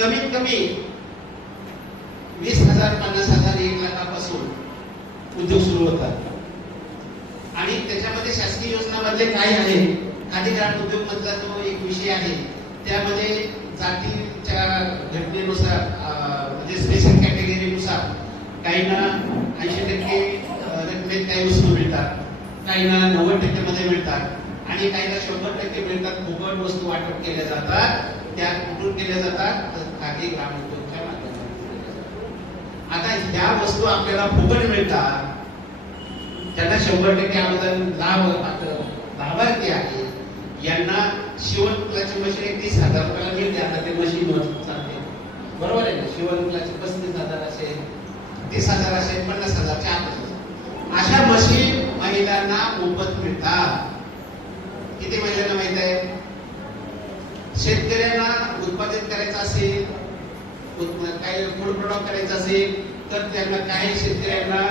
कमीत कमी वीस हजार पन्नास हजार एक लाखापासून उद्योग सुरू होतात. आणि त्याच्यामध्ये शासकीय योजनामधले काय आहे. खादी उद्योग मधला जो एक विषय आहे त्यामध्ये जातीच्या घटनेनुसार म्हणजे स्पेशल कॅटेगरीनुसार काहींना ऐंशी टक्के रकमेत काही वस्तू मिळतात. काहींना नव्वद टक्क्यामध्ये मिळतात. आणि काहींना शंभर टक्के मिळतात. फुकट वस्तू वाटप केल्या जातात. त्या कुठून केल्या जातात? काही ग्राम उद्योगच्या माध्यमातून. आता ह्या वस्तू आपल्याला फुकट मिळतात. त्यांना शंभर टक्के अनुदान लाभ लाभार्थी आहे यांना शिवणकलाची मशीन एक तीस हजार रुपयाला मिळते. आता ते मशीन चालते. बरोबर आहे ना? शिवणकुलाची पस्तीस हजार असेल तीस हजार असेल पन्नास हजारच्या आत अशा मशीन महिलांना मोफत मिळतात. किती महिलांना माहीत आहे? शेतकऱ्यांना उत्पादित करायचं असेल काही फूड प्रोडक्ट करायचं असेल तर त्यांना काही शेतकऱ्यांना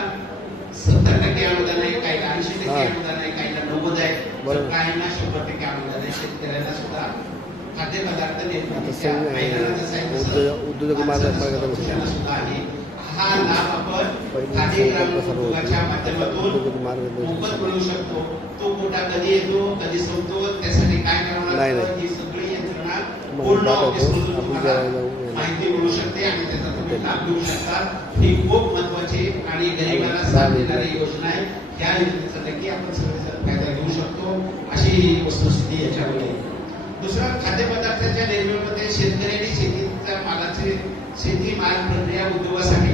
सत्तर टक्के अनुदान आहे काही ऐंशी टक्के हा. अनुदान आहे काहींना नव्वद आहे काहींना शंभर टक्के अनुदान आहे शेतकऱ्यांना सुद्धा खाद्यपदार्थ सुद्धा आहे हा लाभ आपण पहिली खादी ग्राम संकल्प सर्व होती. उद्योगाच्या माध्यमातून उद्योग मार्गदर्शन. मोफत मिळू शकतो तो कोटा कधी येतो कधी संपतो त्यासाठी काय करावं लागतं. ही सगळी यंत्रणा पूर्ण. ऑफिसमधून तुम्हाला. माहिती मिळू शकते आणि त्याचा तुम्ही लाभ घेऊ शकता. ही खूप महत्वाची आणि गरिबाला साथ देणारी योजना आहे. या योजनेचा नक्की आपण सगळेजण फायदा घेऊ शकतो. अशी ही वस्तुस्थिती याच्यामध्ये. दुसरं खाद्यपदार्थाच्या निर्मितीमध्ये शेतकरी आणि शेतीच्या मालाचे शेती माल प्रक्रिया उद्योगासाठी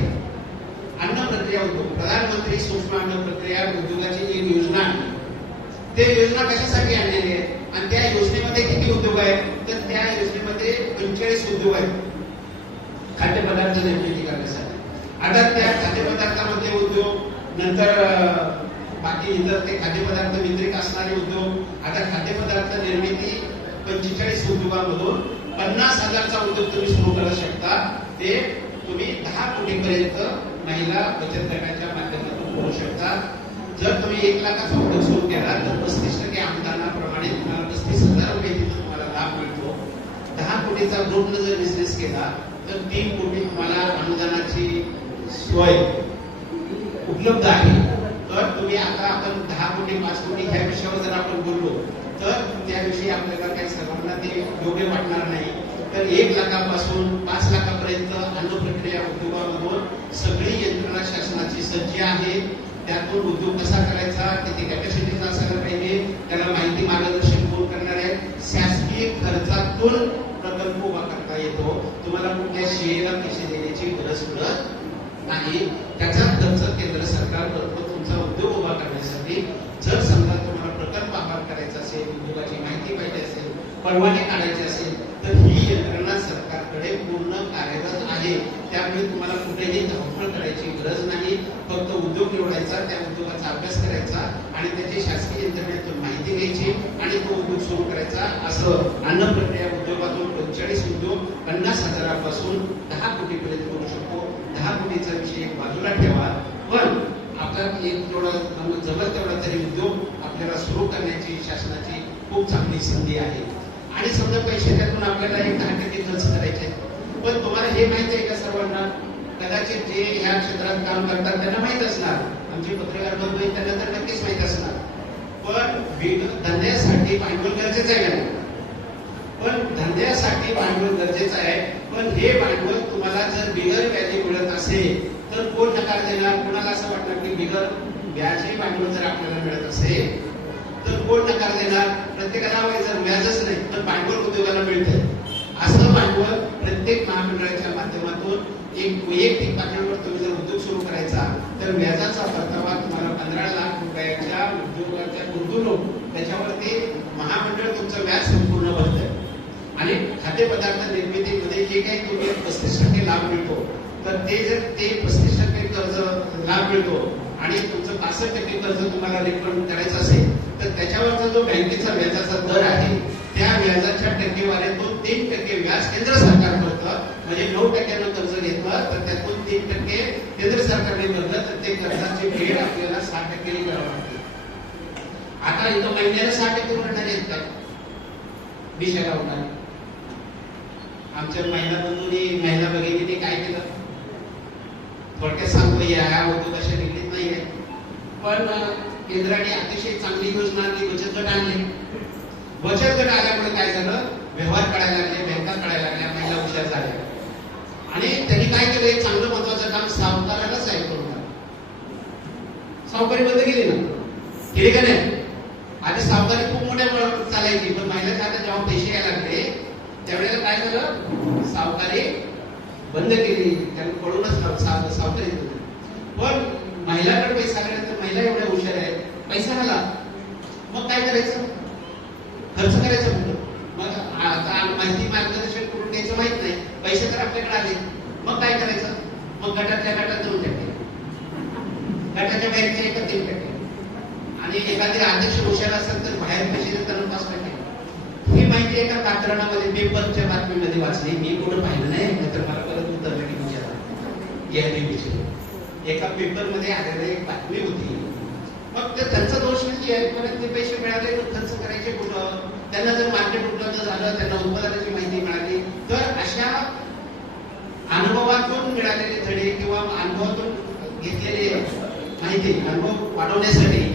अन्न प्रक्रिया उद्योग. प्रधानमंत्री सूक्ष्म अन्न प्रक्रिया उद्योगाची एक योजना आहे. ते योजना कशासाठी आणलेली आहे आणि त्या योजनेमध्ये किती उद्योग आहेत तर त्या योजनेमध्ये पंचेचाळीस उद्योग आहेत खाद्यपदार्थ निर्मिती करण्यासाठी आता त्या खाद्यपदार्थामध्ये उद्योग नंतर बाकी इतर ते खाद्यपदार्थ वितरित असणारे उद्योग आता खाद्यपदार्थ निर्मिती पंचेचाळीस उद्योगांमधून पन्नास हजारचा उद्योग तुम्ही सुरू करू शकता. ते तुम्ही दहा कोटीपर्यंत महिला बचत गटाच्या माध्यमातून करू शकता. जर तुम्ही एक लाखाचा उद्योग सुरू केला तर पस्तीस टक्के आमदानाप्रमाणे तुम्हाला पस्तीस हजार रुपये तिथून तुम्हाला लाभ मिळतो. दहा कोटीचा ग्रुपनं जर बिझनेस केला तर तीन कोटी तुम्हाला अनुदानाची सोय उपलब्ध आहे. तर तुम्ही आता आपण दहा कोटी पाच कोटी ह्या विषयावर जर आपण बोललो तर त्याविषयी आपल्याला काही सर्वांना ते योग्य वाटणार नाही. तर एक लाखापासून पाच लाखापर्यंत अन्न प्रक्रिया उद्योगामधून सगळी यंत्रणा शासनाची सज्ज आहे. त्यातून उद्योग कसा करायचा किती कॅपॅसिटीचा असायला पाहिजे त्याला माहिती मार्गदर्शन कोण करणार आहे शासकीय खर्चातून प्रकल्प उभा करता येतो. तुम्हाला कुठल्या शिळेला पैसे देण्याची गरज पडत नाही त्याचा खर्च केंद्र सरकार करतो तुमचा उद्योग उभा करण्यासाठी जर समजा तुम्हाला प्रकल्प आभार करायचा असेल उद्योगाची माहिती पाहिजे असेल परवाने काढायचे असेल तर ही यंत्रणा सरकारकडे पूर्ण कार्यरत आहे. त्यामुळे तुम्हाला कुठेही धावपळ करायची गरज नाही. फक्त उद्योग निवडायचा त्या उद्योगाचा अभ्यास करायचा आणि त्याची शासकीय यंत्रणेतून माहिती घ्यायची आणि तो उद्योग सुरू करायचा असं अन्न प्रक्रिया उद्योगातून पंचेचाळीस उद्योग पन्नास हजारापासून दहा कोटीपर्यंत करू शकतो. दहा कोटीचा विषय एक बाजूला ठेवा. पण आपला एक तेवढा जवळ तेवढा तरी उद्योग आपल्याला सुरू करण्याची शासनाची खूप चांगली संधी आहे. आणि समजा पैसे त्यातून आपल्याला एक दहा टक्के खर्च करायचे पण तुम्हाला हे माहिती आहे का सर्वांना? कदाचित जे ह्या क्षेत्रात काम करतात त्यांना माहीत असणार. आमचे पत्रकार बंधू आहेत त्यांना तर नक्कीच माहीत असणार. पण धंद्यासाठी भांडवल गरजेचं आहे उद्यासाठी भांडवल गरजेचं आहे. पण हे भांडवल तुम्हाला जर बिगर व्याजी मिळत असेल तर कोण नकार देणार? कोणाला असं वाटणार की बिगर व्याजी भांडवल जर आपल्याला मिळत असेल तर कोण नकार देणार? प्रत्येकाला जर व्याजच नाही तर भांडवल उद्योगाला मिळतंय. असं भांडवल प्रत्येक महामंडळाच्या माध्यमातून एक वैयक्तिक पातळीवर तुम्ही जर उद्योग सुरू करायचा तर व्याजाचा परतावा तुम्हाला पंधरा लाख रुपयाच्या उद्योगाच्या गुंतवणूक त्याच्यावरती महामंडळ तुमचं व्याज संपूर्ण भरतं खाद्यपदार्थ निर्मितीमध्ये जे काही तुम्ही पस्तीस टक्के लाभ मिळतो तर ते जर ते पस्तीस टक्के कर्ज लाभ मिळतो आणि तुमचं पासष्ट टक्के कर्ज तुम्हाला रिफंड करायचं असेल तर त्याच्यावरचा जो बँकेचा व्याजाचा दर आहे त्या व्याजाच्या टक्केवारीतून तीन टक्के व्याज केंद्र सरकार करतं म्हणजे नऊ टक्क्यानं कर्ज घेतलं तर त्यातून तीन टक्के केंद्र सरकारने भरलं तर ते कर्जाची फेड आपल्याला सहा टक्के करावं लागते. आता इथं महिन्याला सहा टक्के भरणारे आहेत काय विषय लावणार आमच्या महिला बंधूंनी महिला भगिनींनी काय केलं? थोडक्यात सांगतो या होतो कशा निगडीत नाहीये पण केंद्राने अतिशय चांगली योजना आणली बचत गट आणले. बचत गट आल्यामुळे काय झालं? व्यवहार कळायला लागले बँका कळायला लागल्या महिला हुशार झाल्या. आणि त्यांनी काय केलं? एक चांगलं महत्वाचं काम सावकाराला साहेब करून सावकारी बंद केली ना? केली का नाही? आधी सावकारी खूप मोठ्या प्रमाणात चालायची पण महिला आता जेव्हा पैसे यायला त्यावेळेला काय झालं? सावकारी बंद केली. त्यांना पडूनच साव- साव- सावकारी होते. पण महिलाकडे पैसा आल्यानंतर महिला एवढ्या हुशार आहेत. पैसा आला मग काय करायचं? खर्च करायचं म्हणलं मग आता माहिती मार्गदर्शन करून द्यायचं माहीत नाही. पैसे तर आपल्याकडे आले मग काय करायचं? मग गटातल्या गटात दोन टाकले गटाच्या बाहेरच्या एकत्र देऊन टाकले आणि एखादी अध्यक्ष हुशार असेल तर बाहेर पैसे तर पास टाकले माहिती एका कात्रणामध्ये पेपरच्या बातमीमध्ये वाचली. मी कुठं पाहिलं नाही नाहीतर मला परत उत्तर विचारा म्हणजे या नेहमीची एका पेपरमध्ये आलेली एक बातमी होती. मग ते त्यांचा दोष परत ते पैसे मिळाले तर खर्च करायचे कुठं? त्यांना जर मार्केट उपलब्ध झालं त्यांना उत्पादनाची माहिती मिळाली. तर अशा अनुभवातून मिळालेले धडे किंवा अनुभवातून घेतलेले माहिती अनुभव वाढवण्यासाठी